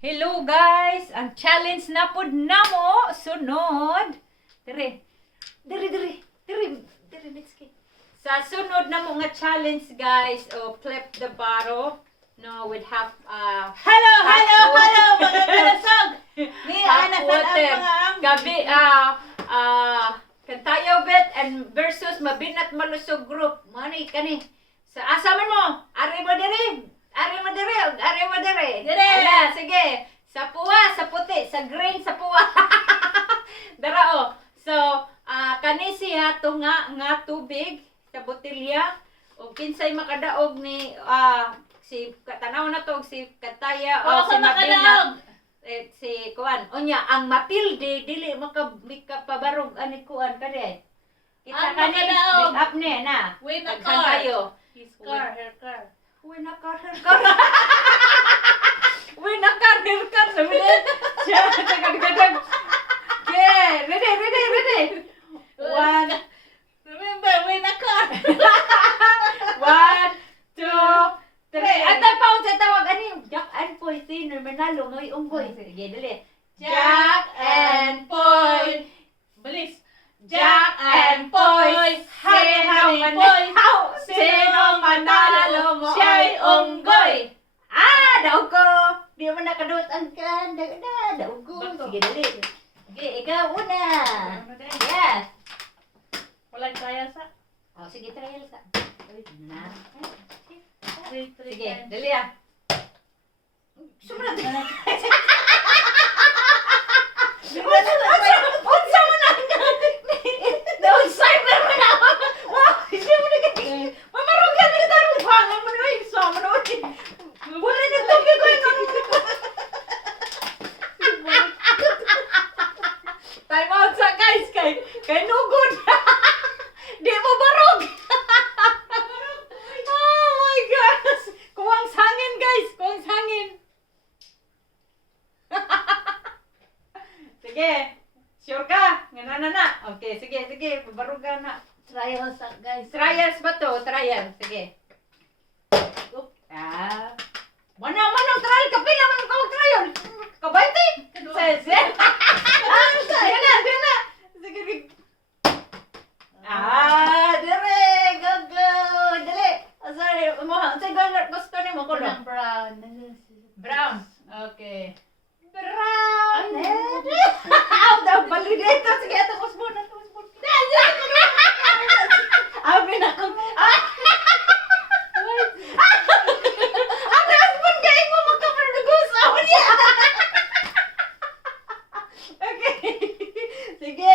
Hello guys! Ang challenge na pod namo sunod. Dire, Mitski. Sa sunod na mo nga challenge guys, flip the bottle. No, with half Hello mga kalasog. Ni ana water. Gabi kantayawbeth and versus mabinat malusog group. Mani kani. Sa asa man mo? Ari mo diri. Dire. Ala, sige. Sa puwa, sa puti, sa green, sa puwa. Darao. So, kani siya nga tubig sa botelya. O kinsay makadaog ni si tanaw na to si Kataya o si Mabina. Si kuan. Onya ang mapildi dili makapabarog ani kuan kani. Kita kani make up ni na. Wait na Tayo. His car, her car. Uy, nakar. Sabi niya. Siya, tagad-gadag. Okay, ready. One. Remember, wait na car. 1, 2, 3. At pound sa tawag. Ano yung Jack and Poy? Sino? Manalo. May unggoy. Sige, dali. Jack and Poy. Bilis. Jack and Poy. Sino manalo? Sino manalo mo? Siya'y unggoy. Daog ko. Di mo nakadutan ka. Daog ko. Sige, dali. Sige, ikaw una. Yes. Walang trial sa. Sige, trial sa. Na. Three, Sige, dali Sumunod. Unsa mo na. Nausay na mo na. Wow, hindi mo na gating. Mamarugan na tarong bangon mo na. Isa mo na. Wala na tubig ko yung time out sa guys. Kay nugod. Di mo barog. Oh my gosh. Kuwang hangin guys. Kuwang hangin. Sige. Sure ka? Nga na. Okay, sige. Babarugan na. Trial sa guys. Trials ba to? Trial. Sige. Manang trial. Kapila man ka mag-trial. Kabayti. Sese. Diyan na. Sige. Dire. Go. Dali. Sorry. Sige, gusto ni mo ko Walang brown. Brown. Okay. Brown. Daw bali dito. Sige, tapos mo na. Abi na ko. Ang husband kayo mo magkaproduce. Niya. Okay. Sige.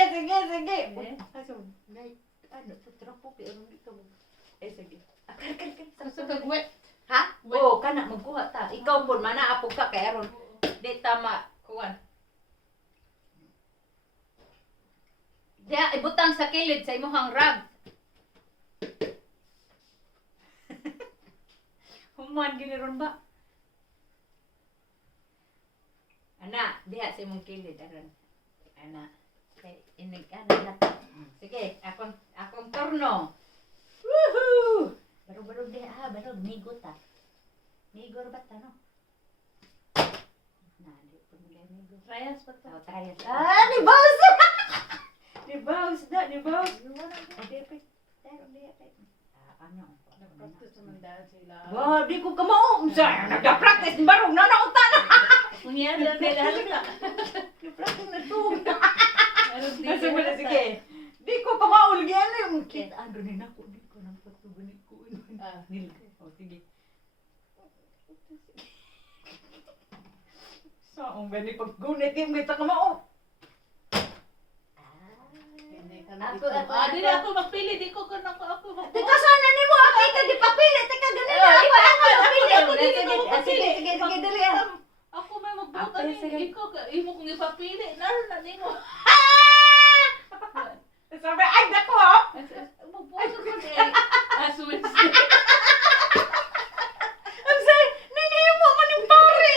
Ano, trapo kayo dito. Sige. Gusto kag wet. Ha? Oo, kana magkuha ta. Ikaw po, manaapog ka kay aron. Di tama. Kuwan. Diya, ibutang sa kilid sa imuhang rag. Human, giniron ba? Ana, diya sa imong kilid. Aron. Ana. Inig-ana na. Sige, akong turno. Woohoo! Barog deh barog migo ta. Migo ba ta no? Di pun migo. Trials pa to. Trial. Ni boss. Ni boss. Ade ano? Nag-practice naman dahil sila. Wow, di ko kamao. Nagda-practice ni barog na nautan. Unya dahil nila. Practice na to. Sige. Di ko kamao lagi ano yung kit ano ni nako di ko nang patugan ko. Sige. Saong gani paggunit yung may takamao. Ako. Dili ako magpili, di ko kanang ako. Teka sana ni mo, teka di papili, teka ganun na. Ako magpili, ako dili ko magpapili. Sige, dali. Ako may magbuta ni ikaw, imo kong ipapili, naroon na nimo. Sabi, ay dako. Magbuta ko ni Aswang. Ang say, nangyayamo man yung pare.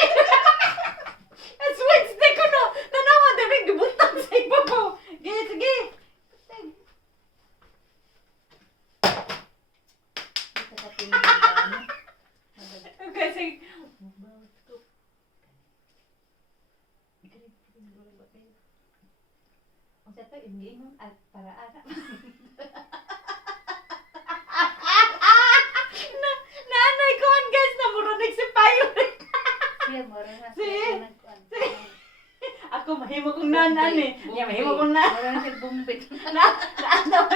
It's Wednesday ko no. Tanawa, daring gibutang sa iba ko. Sige. Kasi, Ang sa to, imong at para ana. Nanay ko an guys na muranig si pirate. Siya mura na Si- siya nagkuan. Ako mahimo kong nanan eh. Ya mahimo kong na. Mura na siya bumbit. Naana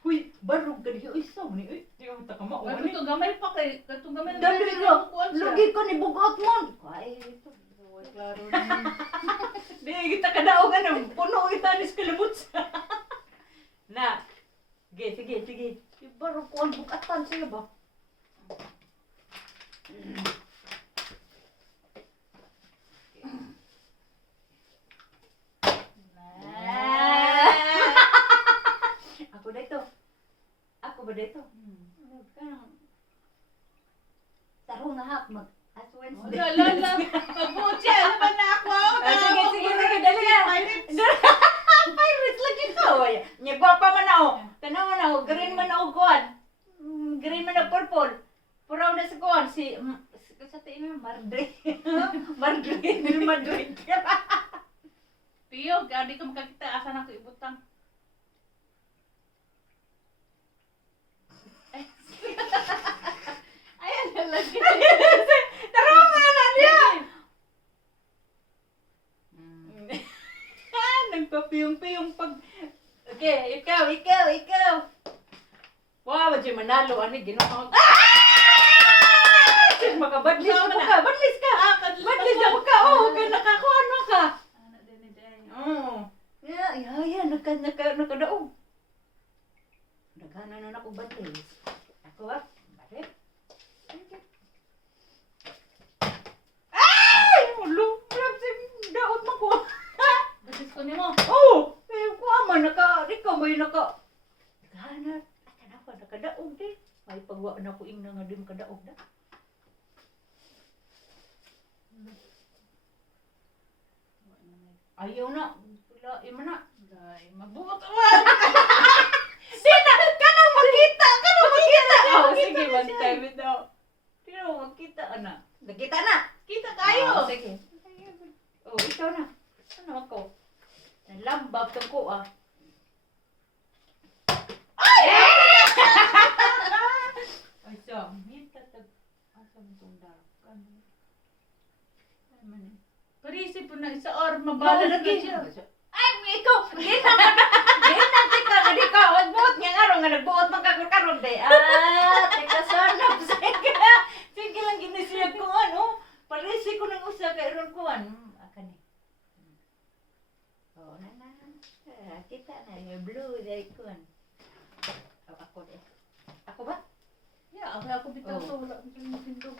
Huy, barog ka diyo isaw ni. Uy, di mo ta ka mao Ay, ni. ito gamay pa kay. Ito gamay na Dali gamay ka. kuwan siya. Lagi ko ni bugot mo. Ay, ito. Klaro naman. Di kita kadaog ano, puno itanis kalimut sa. Na. Sige. Ibaro ko ang bukatan siya ba? Ako ba dito? Tarong nga hap mag as Wednesday. Wala. Magbuot siya. Ano ba na ako? Sige, dali na. Pirates lagi ka, oy. Nya gwapa man ako. Tanaw man ako, green man ako kuan. Green man ako purple. Puraw na sa kuan si sa tingin Madrid. Madrid. Tiyo, gadi ka makakita. Asan ako ibutang? Ayan na lagi. Tarong nga na niya. Nagpapiyong-piyong pag... Okay, ikaw. Wow, medyo manalo. Ano, ginawa ko. Makabadlis Ikaw ka na. ka. Badlis ka. Badlis ako ka. Oo, kaya nakakuha ano ka. Anak din ni Day. Oo. Yeah, nakadaog. Naghanan na ako badlis. Ako ba? Bakit? Ay! Ulo! Daot mo ko. Basis ko nimo. Oh! Kuha man, ikaw ba yung naghahanap? Nakadaog din. Ay, pagwa na ko ing nga din kadaog na. Ayaw na. Wala, ima na. Day, mabuot man. Sina! Kanang makita! Oh, sige, mag-time it daw. Pero magkita na. Nagkita na! Kita kayo. Oh, sige. Oh, ikaw na. Ano ako? Nalambag ka ko ah. Ay, so, minta tag... Asa mo itong dakan? Ay, man eh. Parisi po na isa or Bala mabalad lagi na siya. Ay, ikaw! Ginang tika ka di ka. Nagbuot niya nga ron nga. Nagbuot magkakarong de. Teka sanap. Sige lang ginisiyag ko ano. Parisi ko nang usa kay ron ko Aka ni. Oh, na. Kita na. Yung blue. Dari ko Ako de. Ako ba? Yeah, ako bitaw Oh. to. Wala akong matindog.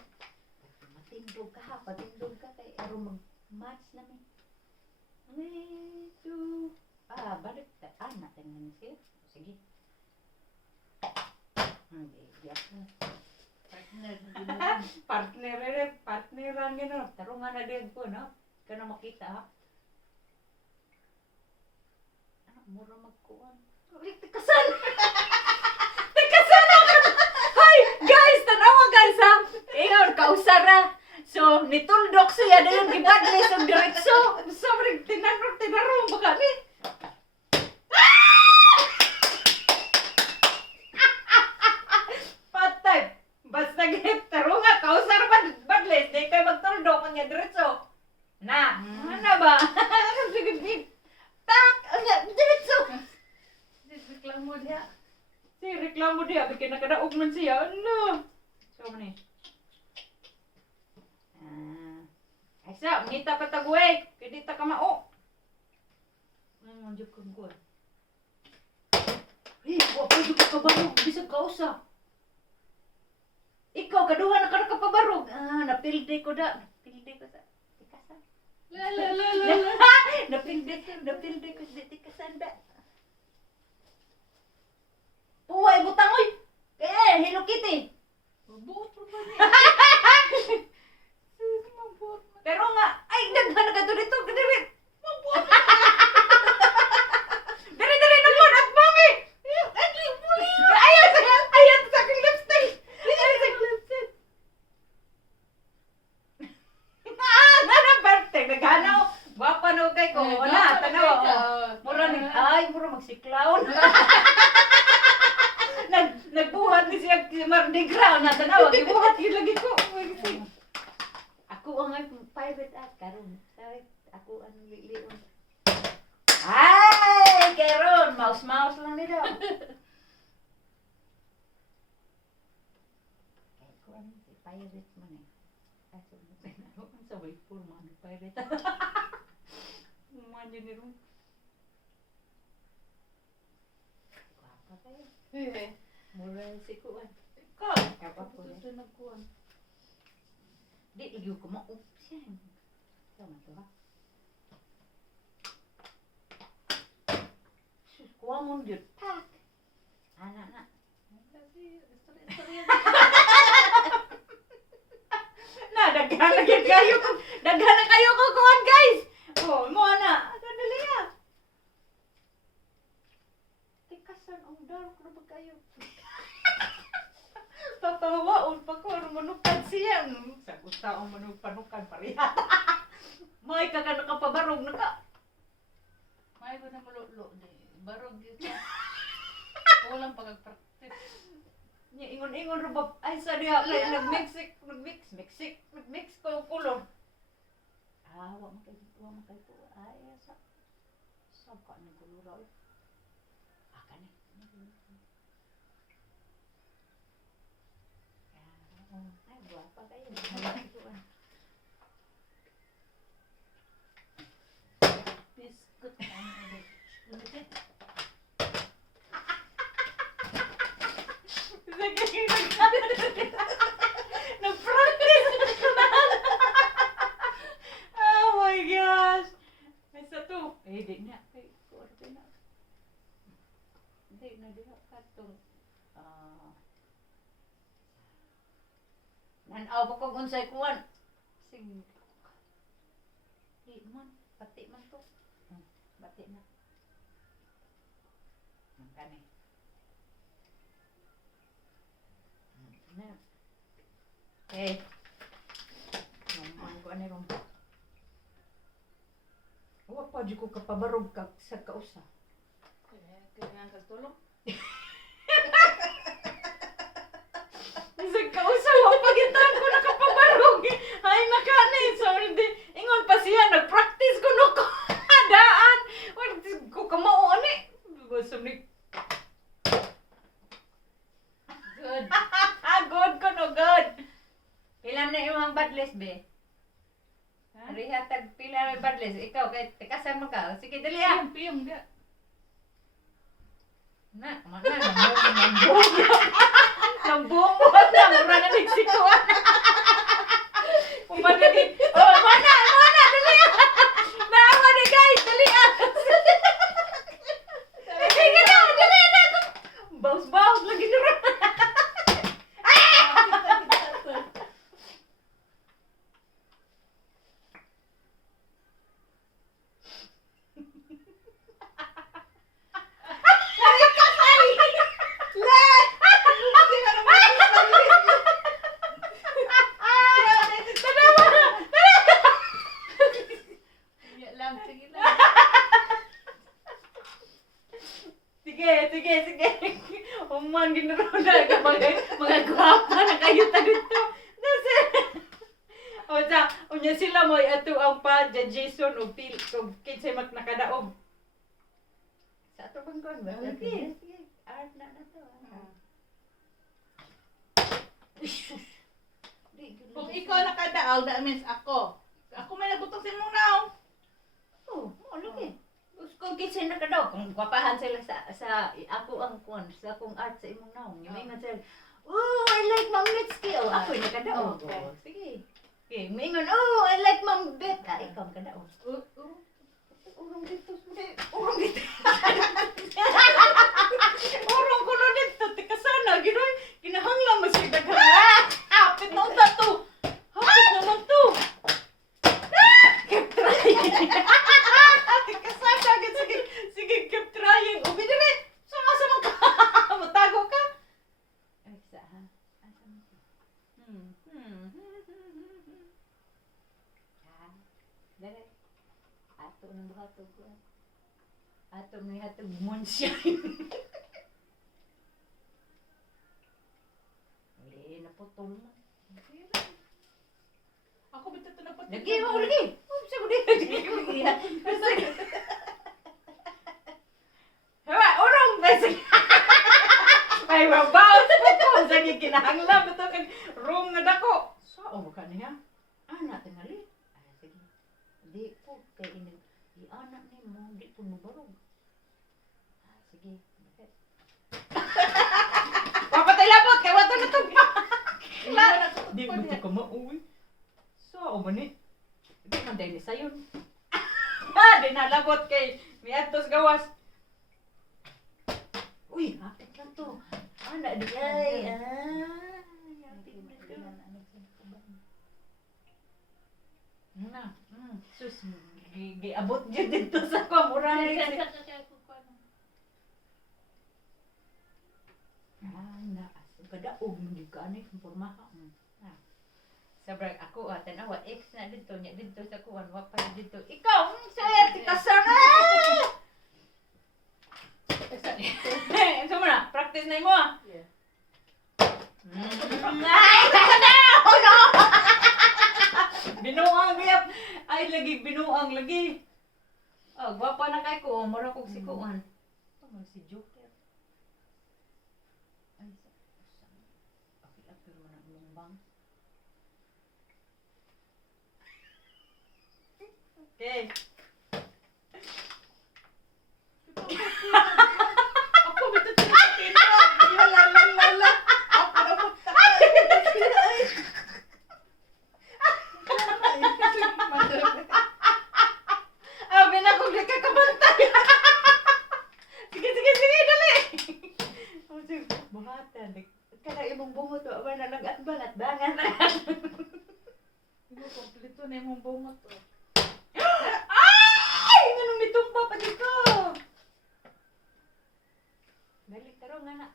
Matindog ka ha. Patindog ka kay aron mag-match namin. 1, 2. Balik. Natin siya. Sige. Partneran gano'n. Tarungan na din ko, no? Kaya na makita, ha? Mura magkuhan. Tikasan! Tikasan ako! Hay! Guys, tanawa guys, ha? Ingon, kausara. So, nituldok siya na yung gibadlis ang diretso. Sobrang tinarong baka ni. Patay! Basta git, tarunga, kausara badlis. Di kayo magtuldok ang diretso. Na, ano ba? Sige, tak! Diretso! Reklamo dia. Si reklamo dia, bikin nakadaog man siya. Ano? So, man eh. Asa, ngita pa tagway. Kaya ta ka mao. Ano man dyan kong kuha? Wapay dyan ka kabarog. Bisag ka usa. Ikaw, kaduha na ka nakapabarog. Napilde ko da. Napilde ko sa... Tikasan. La. Napilde ko sa tikasan da. Uway, butang oy! Kaya, Hello Kitty. Mabuot pa ba niya? Mabuot. Pero nga, ay, daghan na ka dito. Kadiri. Mabuot. Diri na po, at mami! Ayan sa aking lipstick! ko. Wala, tanaw. Mura ni mura magsiklaw. Nagbuhat ni siya Mardi Gras na tanaw. Gibuhat yun lagi ko. Ako ang pirate at karon. Ako ang lilion. Ay, karon mouse lang nito. Ako ang pirate man eh. Sabay full man pirate. Man yun nito. Guwapa kayo. Mura si Kuan. Ikaw. Kapag ko Ito nagkuhan. Di, ligaw ko ma-up siya. Sama to ha. Sus, kuha mo yun. Pak! Na. Daghan na kayo ko kuhan guys. Oh, mo na. Dali ya. Tikasan ang dark na ba kayo? Papahawaon pa ko, manukan siya. Sagot taong manukan pareha. May ka nakapabarog na ka. May ko na malulo. Barog yun ka. Walang pagpraktis. Nya ingon rubab ay sa diha kay nagmix ko ang kulor. Wa man kay ko. Ay sa ka ni kulor. Aka ni. Ay guwapa kayo. Biskut. Nag-practice ko na. Oh my gosh. Ay sa to. Di na. Di na diha katong. Nanaw pa kong unsay kuwan. Sige. Di man. Pati man to. Pati na. Ang kani. Eh. Naman ko ani ron. Wa pa di ko kapabarog ka sa kausa. Kailangan kagtulong. Sa kausa wa pagitan ko nakapabarog. Ay nakani sorry di. Ingon pa siya nagpractice ko no ko. Daan. Wa ko kamao ani. Gusto ni Good. good ko no good. Pila na imong badless be? Ha? Riha tag pila na badless. Ikaw kay tikasan mo ka. Sige dali ha. Piyong dia. Na, nambong mo na mura na nagsikuan. Kumbaga di. Oh, mana dali. Naawa na guys, dali. Sige na, dali na. Baus lagi duro. Sige. Uman ginroda ka mga gwapa na kayo ta dito. That's it. Unya sila mo ato ang pa Jason o Phil kung kinsay mak nakadaog. Sa ato bang kon ba? Sige. Art na to. Kung ikaw nakadaog, that means ako. Ako may nagutong si Munaw. Oh, mo lagi. Kung kinsay nakadaog, kung gwapahan sila sa ako ang kon sa akong art sa imong naong. Yung mga sila, oh, I like Ma'am Mitski. Oh, ako yung nakadaog. Okay. Sige. Okay, mingon, oh, I like Ma'am Bet. Ikaw ang kadaog. Urong dito. Urong dito. Urong ko na dito. Tika sana. Kinahanglan mo siya daghan. Hapit na unta to. Hapit naman to. Keep trying. Tika sana. Sige, keep trying. Ubi dili. Sama ka. Matago ka. Ay, sa ha? Asa mo ka? Dali. Ato ng bahatog ko. Ato may hatog munsya. Wala na putol mo. Ako bitaw ito nagpatid. Lagi mo, lagi. Sa mo di. Hawa, urong besi. Ay, mabaw sa ko. Sa gikinahanglan ito kag room na dako. Sao ba ka niya? Ana tingali. Ay, sige. Di po kay ini. Di anak ni mo, di po mubarog. Ah, sige. Papatay labot kay wato na to. Di mo ti ko mauwi. Sao ba ni? Di man dai ni sayon. Di nalabot kay miadtos gawas. Uy, hapit lang to. Ana di ay. Hapit na to. Na. Sus, giabot jud dito sa ko mura na. Na, kadaog mo di ka ani pormaha. Sabrag ako tanawa ex na dito nya dito sa kuwan wa pa dito. Ikaw, sir, kita sana. Ito mo na, practice na mo. Yeah. Ay, na! Oh no! Binuang gayap. Ay, lagi, binuang lagi. Oh, gwapa na kay ko. Mura kong sikuan. Ito si Joker. Ay, apil-apil mo ng lumbang. Okay. Ako bitaw ito nagpatid. Lala. Ako na punta ka. Ah, binakog ka kabantay. Sige, dali. Oh, sige, buhatan. Kada imong bungot wa ba na nag-atbangat dangan. Hindi kompleto na yung bungot to. Ay! Ganun mitumba pa dito. Dali, taro nga na.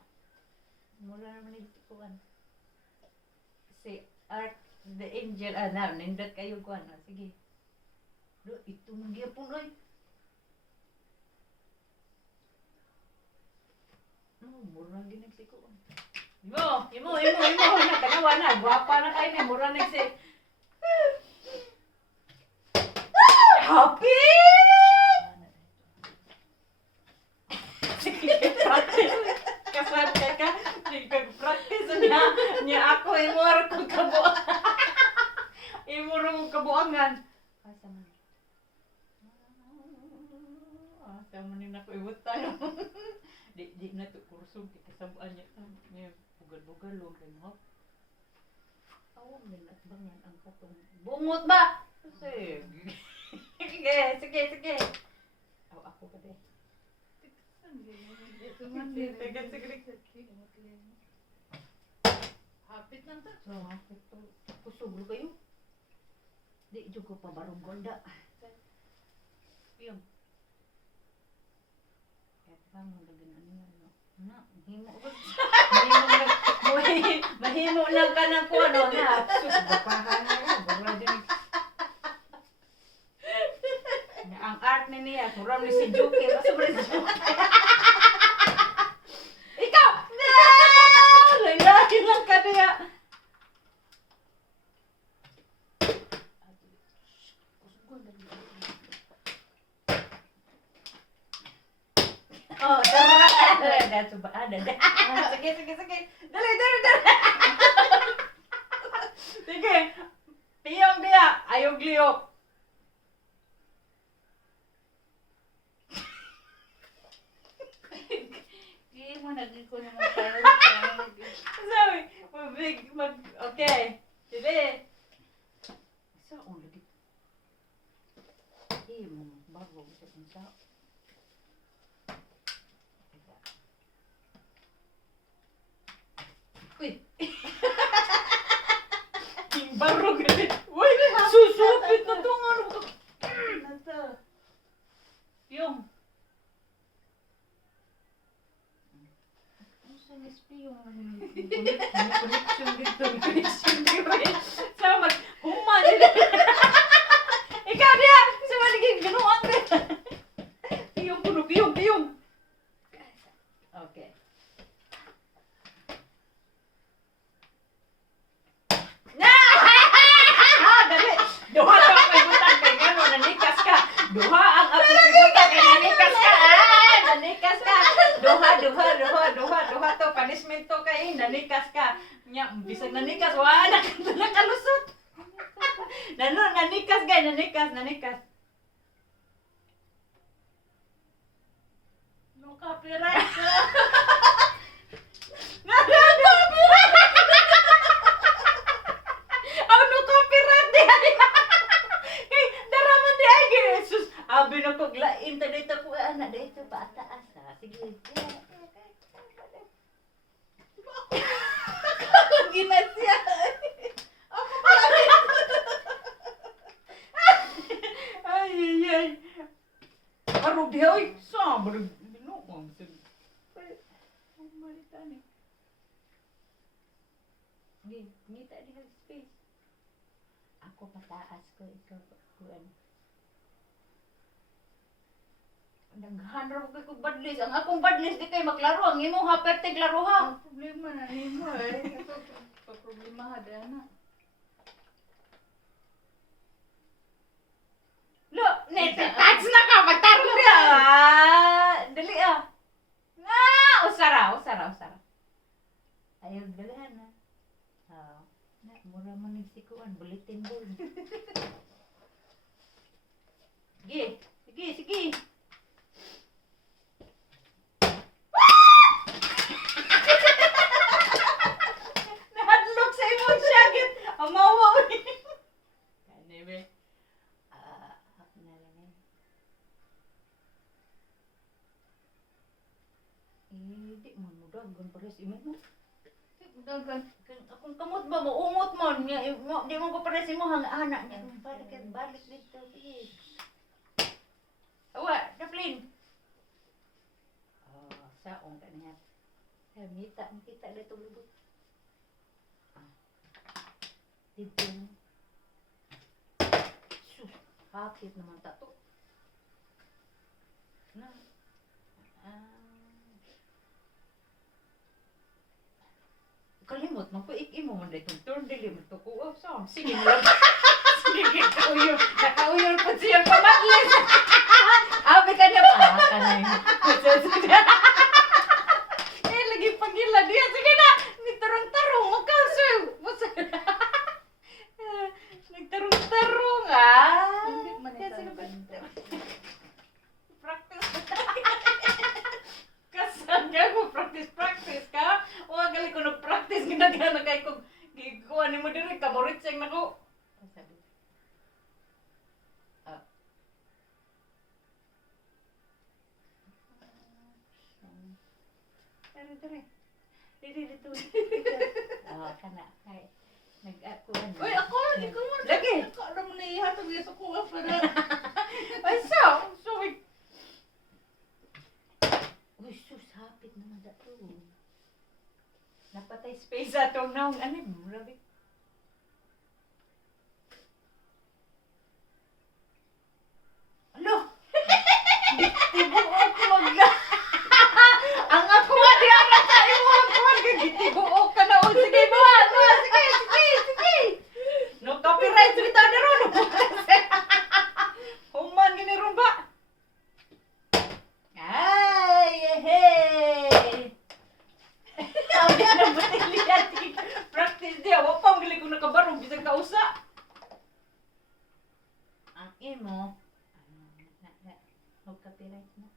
Mula naman yung kuwan. Si Art the Angel. Nindot kayo kuwan. Sige. Do, ito mong giyapon, oy. Mura ginagsikuan. Himo. Nakanawa na. Gwapa na kayo na. Mura nagsi. Happy! Sige, practice. Kaswerte ka. Sige, practice niya ako. Imura kong kabuang. Imura kong kabuangan. Asa man. Asa man yun ako ibutan. Di na ito kursong. Kasabuan niya. Niya, bugal-bugal. Huwag kayo mo. Awang nilat bang yan ang katong. Bungot ba? Sige. Sige. Ako ka din. Hapit lang to. So, kusog kayo. Di dyan ko pa barong gonda. Yung. Kaya pa mo lagyan ano. Na, mahimo lang ka ng kuno na. Sus, bapahan na. Bala din. Ang art na niya, kurang ni si Joker. Masa ba si Joker? Ikaw! No! Lain lang ka niya. Oh, tara. Sige. Dali. Sige. Piyong dia. Ayog liyok. Hindi mo naging ko naman tayo. Sabi, okay. Sige. Saan lagi? Mo, bago sa pinsa. Uy! Yung baro ganit. Uy! Susupit na ito nga. Nasa. Yung. Ano sa nispi yung Connection dito. Sama, human. Ikaw niya! Sa maliging ganuang din. Nanikas guys, nanikas. No copyright ka. Ano copyright di ay? Kay daraman di ay Jesus. Abi na paglain ta dito ko anak dito pa taas ha. Sige. Ginasya. Ay. Aro di ay sa balik binuang sa. Malita ni. Ngita di ang space. Ako pataas ko ikaw kuan. Naghanro ko kung badlis. Ang akong badlis di kay maklaro. Ang imong hapertig laro ha. Ang problema na nimo eh. Ito problema ha na. Lo, touch na ka. Magtaro niya. Dali ah. Usara. Ayaw dalihan na. Mura man nagsikuan. Bulitin board. Sige. Nahadlok sa imong syagit. Amawa ulit. Kanebe. Di mo dagan pares imo mo. Dagan. Akong kamot ba maungot mo niya di mo pa pares imo hang anak niya. Balik dito sige. Awa, Daplin. Saong ka niya. Kita dito lubot. Dito. Sus, hapit naman tato. Na. Kalimot, magpaik mo man dito. Turn dili mo to ko. Sige mo lang. Sige, nakauyon pa siya pamatlis. Abi ka na pa. Lagi pagila dia. Sige na. Nagtarong-tarong. Magkalsoy. Nagtarong-tarong Hindi man ito. Practice. Kasangga mo. Practice ka. Huwag gali ko nag-practice. Ginagana kay kong gikuha ni mo diri. Kamoritseng na ko. Dito. Kana. Kay nag-akuan. Uy, ako! Ikaw mo! Lagi! Ako, alam mo na ihatag niya sa kuha para. Ay, so, uy, sus, hapit naman dato. Napatay space atong naong anim. Rabi. Ano? Tibuo ko magla. Ang ako nga di ara tayo mo ang kuwan kay gitibuo ka na o sige buhat mo. Sige. No copyright bitaw na ron. Human gini ron ba? Ay, hey. Sabi na batilya. Practice dia. Wa pa gali ko nakabarog bisag kausa. Ang imo. Copyright mo.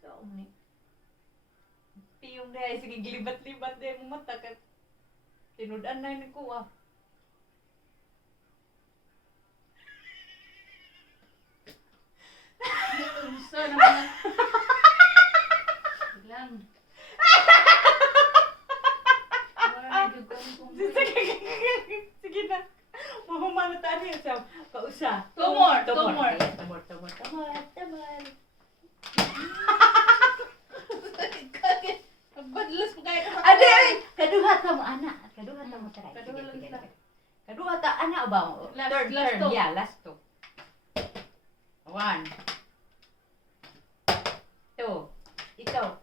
So, umni. Piyong dahil, sige, glibat-libat dahil mo mata ka. Tinudan na yun ko, ah. Unsa naman. Lang. Sige na. Mahumano tayo niya siya. Kausa. Tumor. Badlas po kayo. Ade, kaduha ta mo anak. Kaduha ta mo try. Kaduha lang Sige, ta. sige. Kaduha ta anak ba mo? Last Turn. two. Yeah, last two. 1. 2. Ikaw.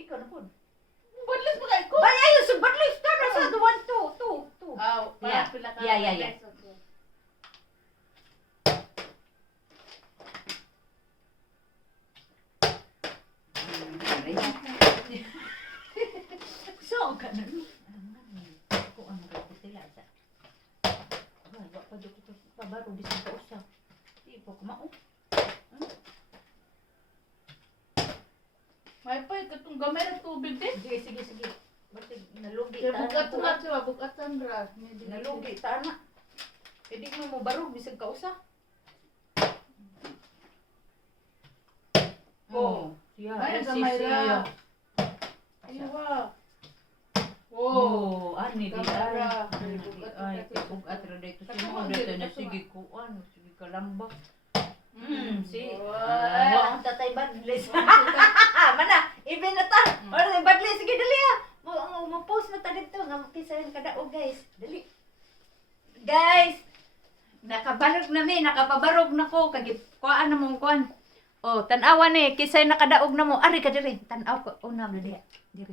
Ikaw na po. Badlas po kayo. Bay, ayun, sa badlis ka na sa 1, 2. Aw, Yeah. pila ka. Yeah. So, ka na. Ako ang kapitila sa. pa dito ko pabaro bisag ka usa. Di pa ko mao. May pa katong gamay na tubig din. Sige. Basta nalugi Kaya ta bugat na. na siya, bugat ang grass. Nalugi ta na. Pwede mo baro bisag ka usa. Oh, siya. Ay, Ay, gamay siya. ra. Aywa. Oh, ani di Kamara. ay. Ay, bugat ra dito si mo Katulad dito din, na katulad. sige kuan, sige kalamba. Si. Ay. Wa ang tatay badlis. Mana, even na ta. Or badlis sige dali ah. Mo post na ta dito nga makisa rin kada guys. Dali. Guys, nakabalog na mi, nakapabarog na ko kag kuan na mong kuan. Oh, tan-awa ni kisay nakadaog na mo. Ari ka diri. Tan-aw ko una diri.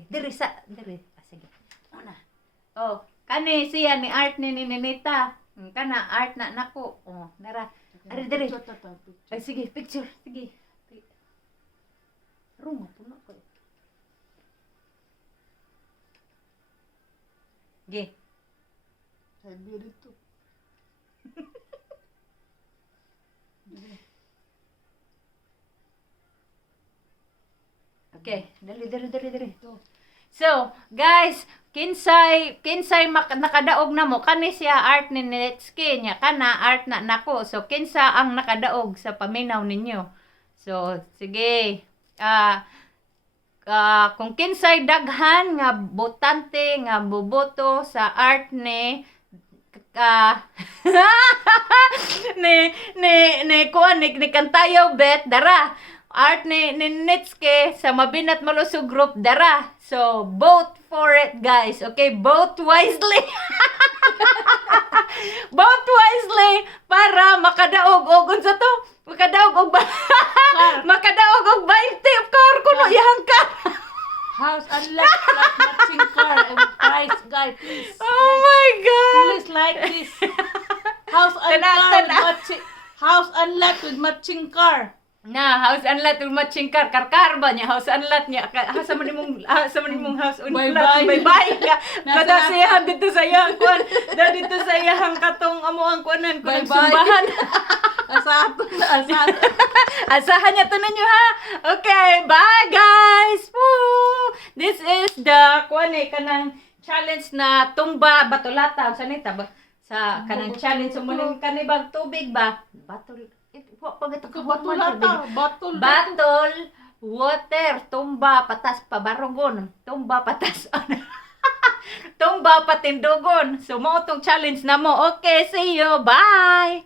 Diri sa diri. Ah, sige. Una. Oh, kani siya ni art ni Ninita. Kana art na nako. Oh, nara. Ari diri. Ay sige, picture. Sige. Rungo puno ko. Ge. Sabi dito. Okay, dali. So, guys, kinsay nakadaog na mo kani siya art ni Netski nya kana art na nako. So, kinsa ang nakadaog sa paminaw ninyo. So, sige. Kung kinsay daghan nga botante nga boboto sa art ni ni Kantayawbeth dara art ni Nitske sa Mabinat Malusog Group dara. So vote for it guys. Okay, vote wisely. Vote wisely para makadaog og unsa to? Makadaog og makadaog og 20 of car kuno iyang ka. House unlocked like matching car and price guy please. Oh my god. Please like this. House unlocked with matching car. Na house unlocked with matching car ba niya house unlocked niya sa man imong house unlocked bye ka kada siya dito sa iyang kuan dito sa iyang katong amo ang kuanan kun simbahan. Asahan niya to ninyo ha. Okay, bye guys. Woo! This is the kanang challenge na tumba batulata sa nita ba sa kanang challenge sa muling kanibag tubig ba batul battle water tumba patas pabarogon tumba patas tumba patindogon so mo tong challenge na mo. Okay, see you, bye.